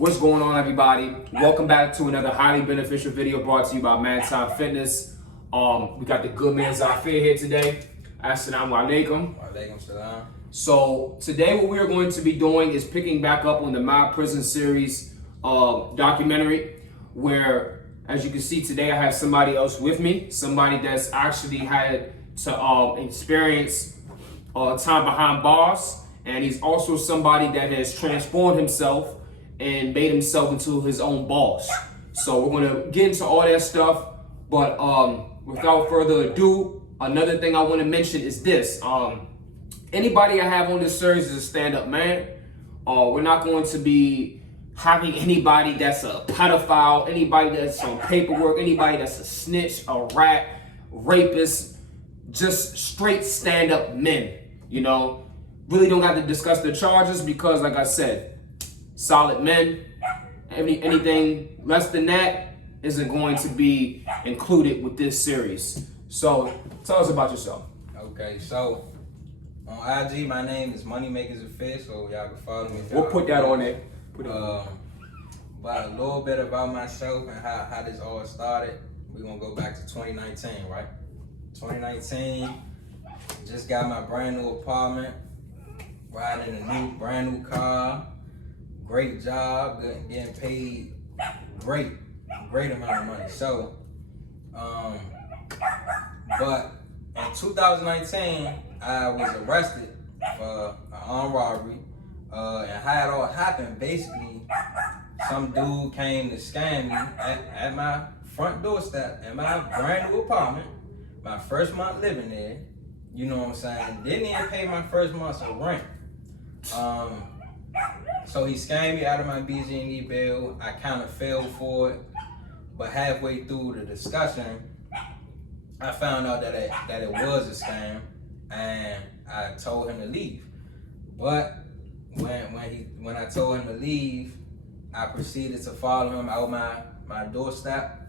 What's going on, everybody? Welcome back to another highly beneficial video brought to you by Mankind Fitness. We got the good man Zafir here today. Assalamu alaikum. Walaikum salam. So today what we're going to be doing is picking back up on the My Prison series documentary, where, as you can see today, I have somebody else with me, somebody that's actually had to experience time behind bars, and he's also somebody that has transformed himself and made himself into his own boss. So we're gonna get into all that stuff, but without further ado, another thing I want to mention is this: anybody I have on this series is a stand-up man. We're not going to be having anybody that's a pedophile, anybody that's on paperwork, anybody that's a snitch, a rat, rapist. Just straight stand-up men. You know, really don't have to discuss the charges because, like I said, solid men. Anything less than that isn't going to be included with this series. So tell us about yourself. Okay, so on IG, my name is Moneymakers Zafir, so y'all can follow me. We'll put that on there. But a little bit about myself and how this all started. We're gonna go back to 2019, right? 2019, just got my brand new apartment, riding in a brand new car, great job, getting paid great amount of money. So, but in 2019, I was arrested for an armed robbery, and how it all happened, basically, some dude came to scam me at my front doorstep in my brand new apartment, my first month living there, you know what I'm saying? Didn't even pay my first month's of rent. So he scammed me out of my BG&E bill. I kind of fell for it, but halfway through the discussion, I found out that it was a scam, and I told him to leave. But when I told him to leave, I proceeded to follow him out my doorstep,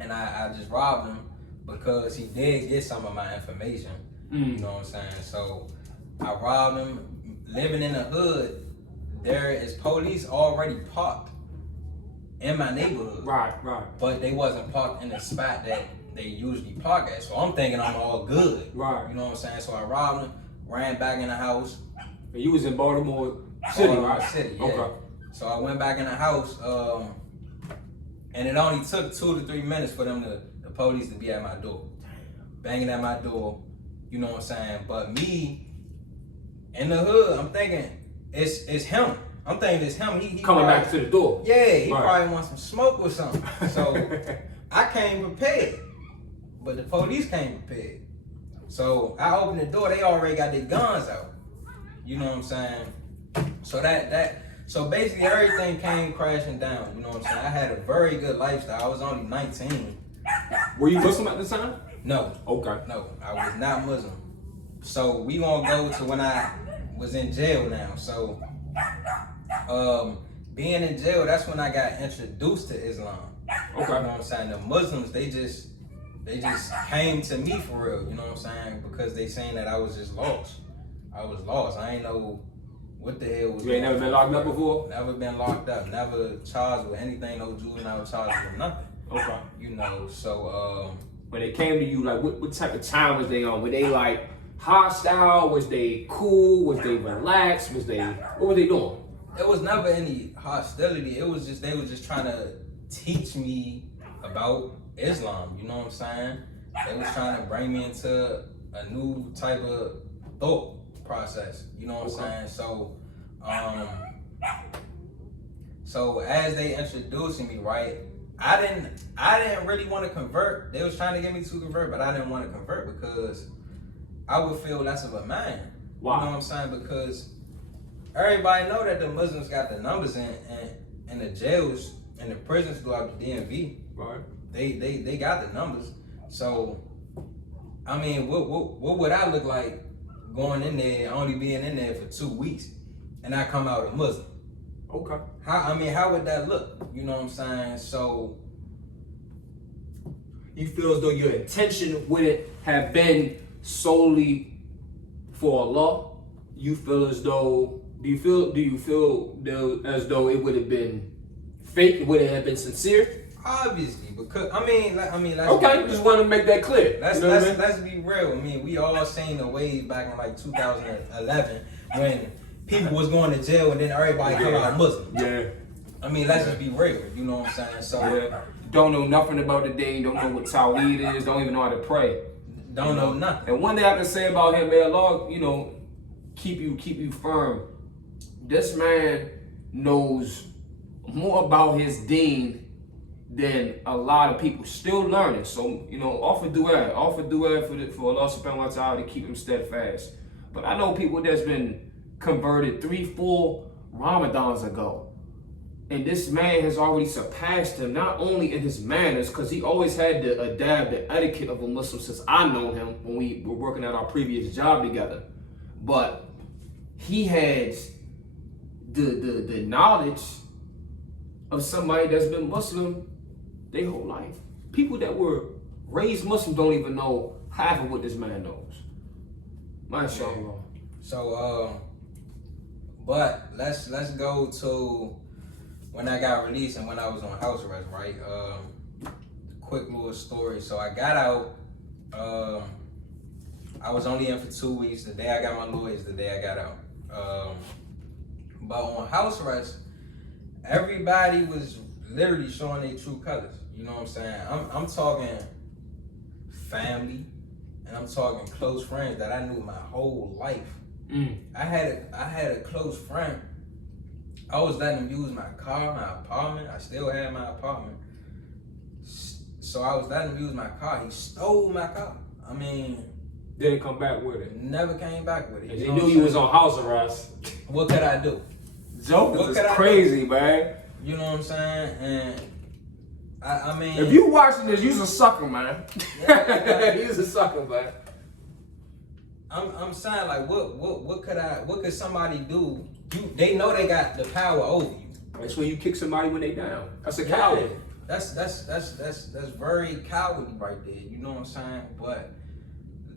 and I just robbed him because he did get some of my information. You know what I'm saying? So I robbed him. Living in the hood, there is police already parked in my neighborhood. Right. But they wasn't parked in the spot that they usually park at. So I'm thinking I'm all good. Right. You know what I'm saying? So I robbed him, ran back in the house. And you was in Baltimore City, right? City, yeah. Okay. So I went back in the house, and it only took 2 to 3 minutes for the police to be at my door, banging at my door. You know what I'm saying? But me, in the hood, I'm thinking it's him. I'm thinking it's him. He coming probably, back to the door. Yeah, he right. probably wants some smoke or something. So I came prepared, but the police came prepared. So I opened the door. They already got their guns out. You know what I'm saying? So so basically everything came crashing down. You know what I'm saying? I had a very good lifestyle. I was only 19. Were you Muslim at the time? No. Okay. No, I was not Muslim. So we gonna go to when I was in jail now. So being in jail, that's when I got introduced to Islam. Okay. You know what I'm saying? The Muslims, they just came to me for real, you know what I'm saying? Because they saying that I was just lost. I was lost. I ain't know what the hell was. You ain't never been locked up before? Never been locked up. Never charged with anything, no juvenile charges with nothing. Okay. You know, so when they came to you, like what type of time was they on? Were they like hostile? Was they cool? Was they relaxed? What were they doing? It was never any hostility. It was just, they was just trying to teach me about Islam, you know what I'm saying? They was trying to bring me into a new type of thought process, you know what I'm saying? So as they introducing me, right, I didn't really want to convert. They was trying to get me to convert, but I didn't want to convert because I would feel less of a man. Wow. You know what I'm saying? Because everybody know that the Muslims got the numbers in the jails and the prisons throughout the DMV. Right. They got the numbers. So I mean, what would I look like going in there, only being in there for 2 weeks, and I come out a Muslim? Okay. How would that look? You know what I'm saying? So you feel as though your intention wouldn't have been solely for Allah? You feel as though Do you feel as though it would have been fake? Would it have been sincere? Obviously, because let's Okay, just want to make that clear. Let's You know what I mean? let's be real. I mean, we all seen the wave back in like 2011 when people was going to jail and then everybody come out Muslim. Yeah. I mean, let's just be real. You know what I'm saying? So Yeah. Don't know nothing about the deen. Don't know what Tawheed is. Don't even know how to pray. don't know nothing. And one thing I can say about him, may Allah, keep you firm. This man knows more about his deen than a lot of people still learning. So, offer dua for Allah subhanahu wa ta'ala to keep him steadfast. But I know people that's been converted 3-4 Ramadans ago. And this man has already surpassed him, not only in his manners, because he always had to adapt the etiquette of a Muslim since I know him when we were working at our previous job together. But he has the knowledge of somebody that's been Muslim their whole life. People that were raised Muslim don't even know half of what this man knows. MashaAllah. So but let's go to when I got released and when I was on house arrest, right? Quick little story. So I got out. I was only in for 2 weeks. The day I got my lawyers, the day I got out. But on house arrest, everybody was literally showing their true colors. You know what I'm saying? I'm talking family, and I'm talking close friends that I knew my whole life. I had a close friend. I was letting him use my car, my apartment. I still had my apartment. So I was letting him use my car. He stole my car. I mean, Didn't come back with it. never came back with it. And they knew you was on house arrest. What could I do? Jokers is crazy, man. You know what I'm saying? And I mean, If you watching this, you's a sucker, man. You's a sucker, man. I'm saying, like, what could somebody do? They know they got the power over you. That's when you kick somebody when they down. That's a coward. That's very cowardly right there. You know what I'm saying? But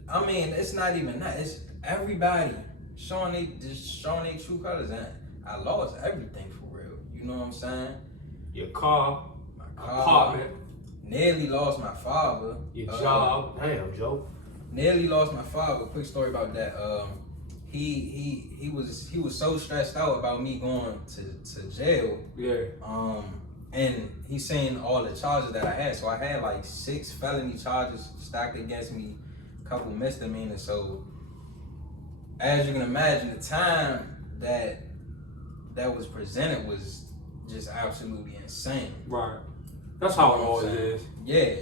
I mean, it's not even that. It's everybody showing their true colors, and I lost everything for real. You know what I'm saying? Your car, My car, apartment, nearly lost my father. your job. Damn, Joe. Nearly lost my father. Quick story about that. He was so stressed out about me going to jail. Yeah. And he seen all the charges that I had. So I had like 6 felony charges stacked against me, a couple misdemeanors. So as you can imagine, the time that was presented was just absolutely insane. Right. That's how it always is. Yeah,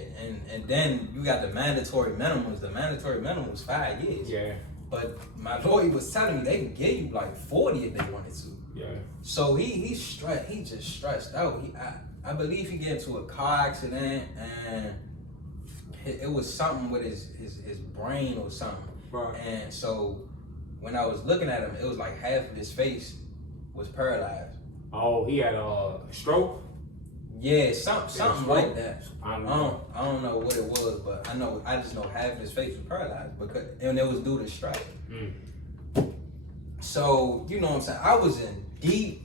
and then you got the mandatory minimums. The mandatory minimum was 5 years. Yeah. But my lawyer was telling me they can give you like 40 if they wanted to. Yeah. So he just stressed out. I believe he got into a car accident and it was something with his brain or something. Right. And so when I was looking at him, it was like half of his face was paralyzed. Oh, he had a stroke? Yeah, something like that. I I don't know what it was, but I just know half of his face was paralyzed and it was due to stress. So, you know what I'm saying? I was in deep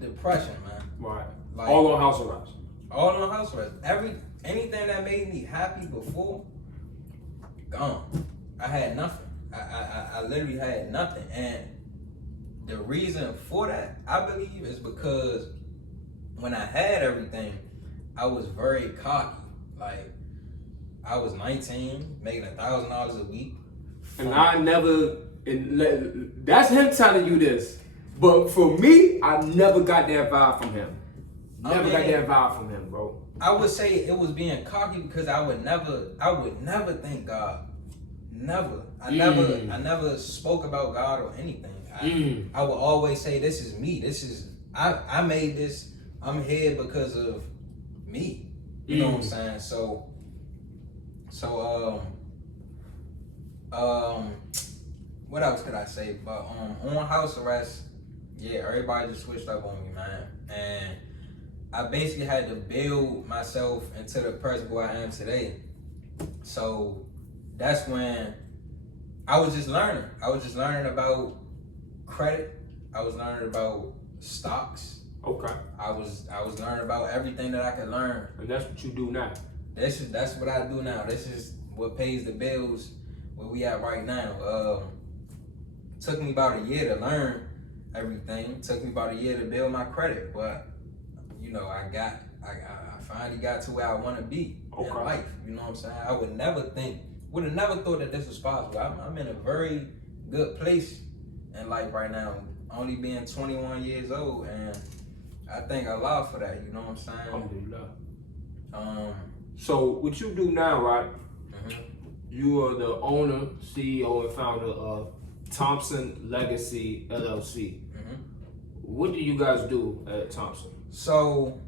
depression, man. Right. Like, all on house arrest. All on house arrest. Anything that made me happy before, gone. I had nothing. I literally had nothing. And the reason for that, I believe, is because when I had everything, I was very cocky. Like, I was 19, making $1,000 a week. And that's him telling you this. But for me, I never got that vibe from him. Never got that vibe from him, bro. I would say it was being cocky because I would never thank God. Never. I never spoke about God or anything. I would always say, this is me. I made this. I'm here because of me. You know what I'm saying? So what else could I say? But on house arrest, yeah, everybody just switched up on me, man. And I basically had to build myself into the person who I am today. So that's when I was just learning. I was just learning about credit. I was learning about stocks. Okay. I was learning about everything that I could learn. And that's what you do now. That's what I do now. This is what pays the bills where we at right now. Took me about a year to learn everything. Took me about a year to build my credit, but you know, I finally got to where I want to be in life. You know what I'm saying? I would have never thought that this was possible. I'm in a very good place in life right now, only being 21 years old, and I thank Allah for that. You know what I'm saying? Alhamdulillah. So what you do now, right? Mm-hmm. You are the owner, CEO, and founder of Thompson Legacy LLC. Mm-hmm. What do you guys do at Thompson? So,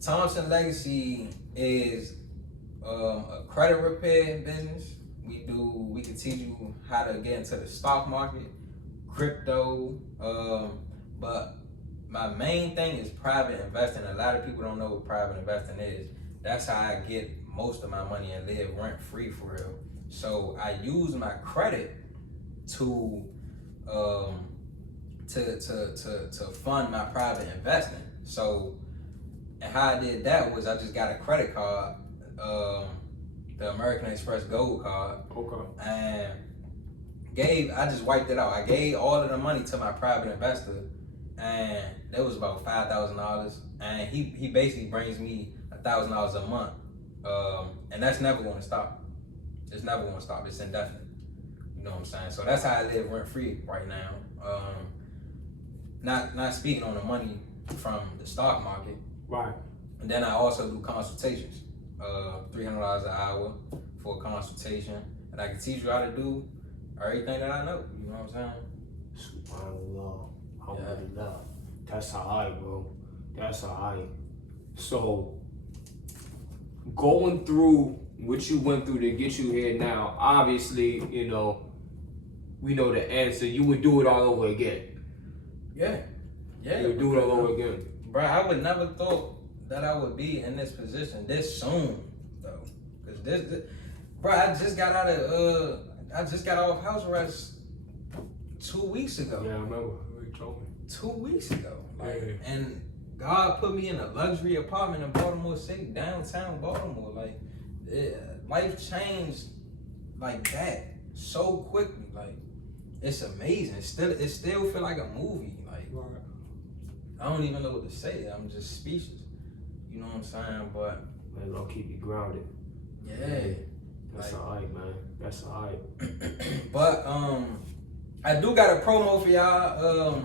Thompson Legacy is a credit repair business. We can teach you how to get into the stock market, crypto, but my main thing is private investing. A lot of people don't know what private investing is. That's how I get most of my money and live rent free for real. So I use my credit to fund my private investing. So, and how I did that was I just got a credit card, the American Express Gold card. Okay. And I just wiped it out. I gave all of the money to my private investor, and that was about $5,000. And he basically brings me $1,000 a month, and that's never going to stop. It's never going to stop. It's indefinite. You know what I'm saying? So that's how I live rent free right now. Not speaking on the money from the stock market. Right. And then I also do consultations, $300 an hour for a consultation, and I can teach you how to do everything that I know. You know what I'm saying? SubhanAllah. Alhamdulillah. That's alright, bro. That's alright. So, going through what you went through to get you here now, obviously, you know, we know the answer. You would do it all over again. Yeah. You would do it all over again. Bro, I would never thought that I would be in this position this soon, though. Cause this bro, I just got off house arrest 2 weeks ago. Yeah, I remember. You told me. 2 weeks ago. Like, yeah. And God put me in a luxury apartment in Baltimore City, downtown Baltimore. Like, life changed like that so quickly. Like, it's amazing. It still feel like a movie. Like, Right. I don't even know what to say. I'm just speechless. You know what I'm saying? But Man, Lord, keep you grounded. yeah, That's like, alright, man. That's alright. But I do got a promo for y'all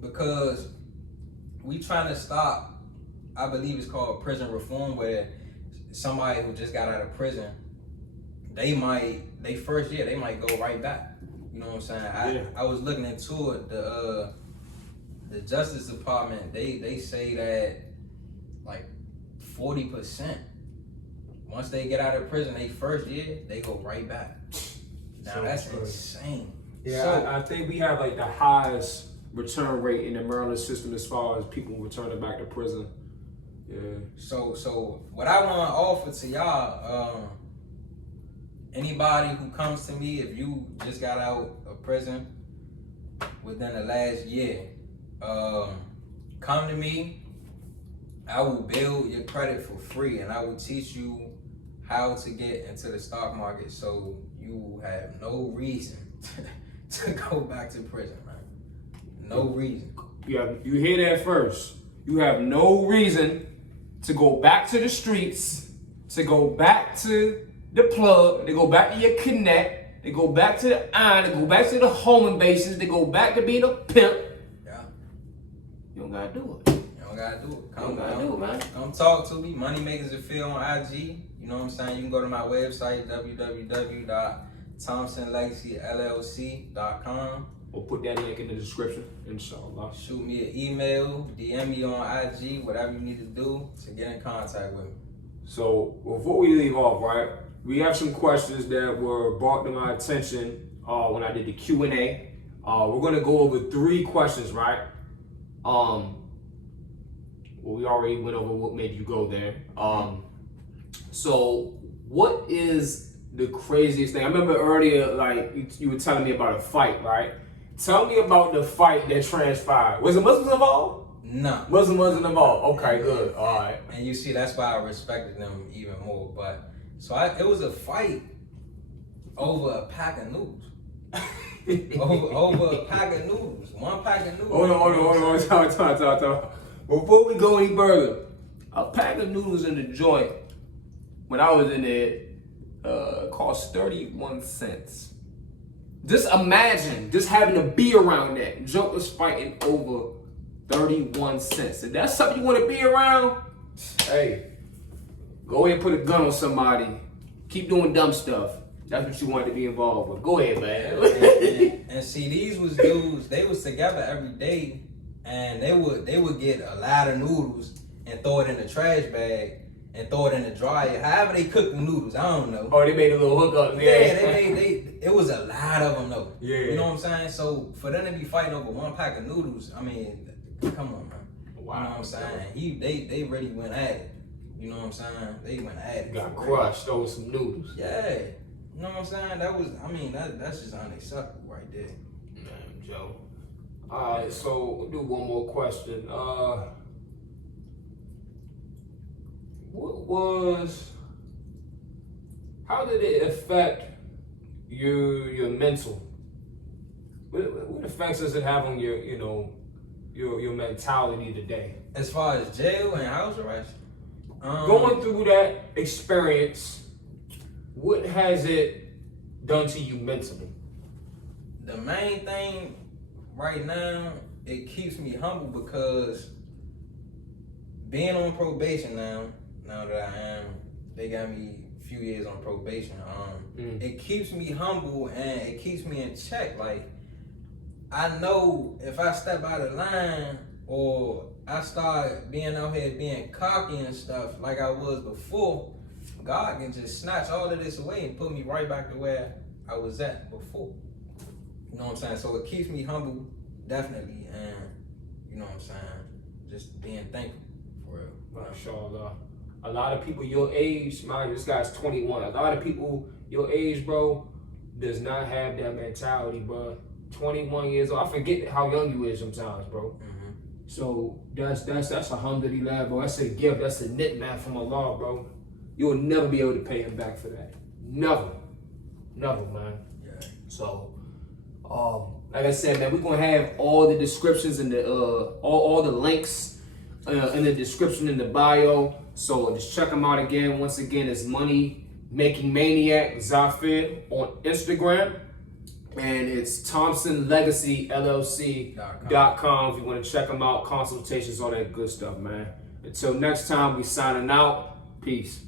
because we trying to stop. I believe it's called prison reform, where somebody who just got out of prison, they first year they might go right back. You know what I'm saying? I was looking into it. The Justice Department, they say that like 40%, once they get out of prison, they first year, they go right back. Now that's insane. Yeah, so, I think we have like the highest return rate in the Maryland system as far as people returning back to prison. Yeah. So what I want to offer to y'all, anybody who comes to me, if you just got out of prison within the last year, come to me. I will build your credit for free, and I will teach you how to get into the stock market, so you will have no reason to go back to prison, man. No reason. You hear that first. You have no reason to go back to the streets, to go back to the plug, to go back to your connect, to go back to the iron, to go back to the home invasions, to go back to being a pimp. Yeah. You don't gotta do it. You don't gotta do it. Come man. Come talk to me. Moneymakers Zafir on IG. You know what I'm saying? You can go to my website, www.thompsonlegacyllc.com. We'll put that link in the description, inshallah. Shoot me an email, DM me on IG, whatever you need to do to get in contact with me. So before we leave off, right, we have some questions that were brought to my attention when I did the Q&A. We're gonna go over 3 questions, right? Well, we already went over what made you go there. So what is the craziest thing? I remember earlier, like you were telling me about a fight, right? Tell me about the fight that transpired. Was the Muslims involved? No. Muslim wasn't involved. Okay, good. All right. And you see, that's why I respected them even more. But so it was a fight over a pack of noodles. over a pack of noodles. One pack of noodles. Hold on. Talk. Before we go any further, a pack of noodles in the joint when I was in there cost 31 cents. Just imagine just having to be around that. Jokers fighting over 31 cents. If that's something you want to be around, hey, go ahead and put a gun on somebody. Keep doing dumb stuff. That's what you want to be involved with. Go ahead, man. and see, these was dudes, they was together every day, and they would get a lot of noodles and throw it in the trash bag and throw it in the dryer. However they cook the noodles, I don't know. Oh, they made a little hookup. Yeah, it was a lot of them though. Yeah. You know what I'm saying? So for them to be fighting over one pack of noodles, I mean, come on, man. Wow. You know what I'm saying? They really went at it. You know what I'm saying? They went at it. Got crushed over some noodles. Yeah. You know what I'm saying? That's just unacceptable right there. Man, Joe. All right, so we'll do one more question. How did it affect your mental? What effects does it have on your mentality today? As far as jail and house arrest, Going through that experience, what has it done to you mentally? the main thing right now, it keeps me humble because being on probation now that I am, they got me a few years on probation. It keeps me humble and it keeps me in check. Like, I know if I step out of line or I start being out here being cocky and stuff like I was before, God can just snatch all of this away and put me right back to where I was at before. You know what I'm saying? So it keeps me humble, definitely, and you know what I'm saying? Just being thankful for real. Mashallah. A lot of people your age, mind this guy's 21. A lot of people your age, bro, does not have that mentality, bro. 21 years old. I forget how young you is sometimes, bro. So that's alhamdulillah, bro. That's a gift. That's a nitman from Allah, bro. You will never be able to pay him back for that. Never, man. Yeah. So, like I said, man, we're gonna have all the descriptions and the all the links in the description in the bio. So just check them out again. Once again, it's Money Making Maniac Zafir on Instagram. And it's Thompson Legacy LLC.com if you want to check them out, consultations, all that good stuff, man. Until next time, we signing out. Peace.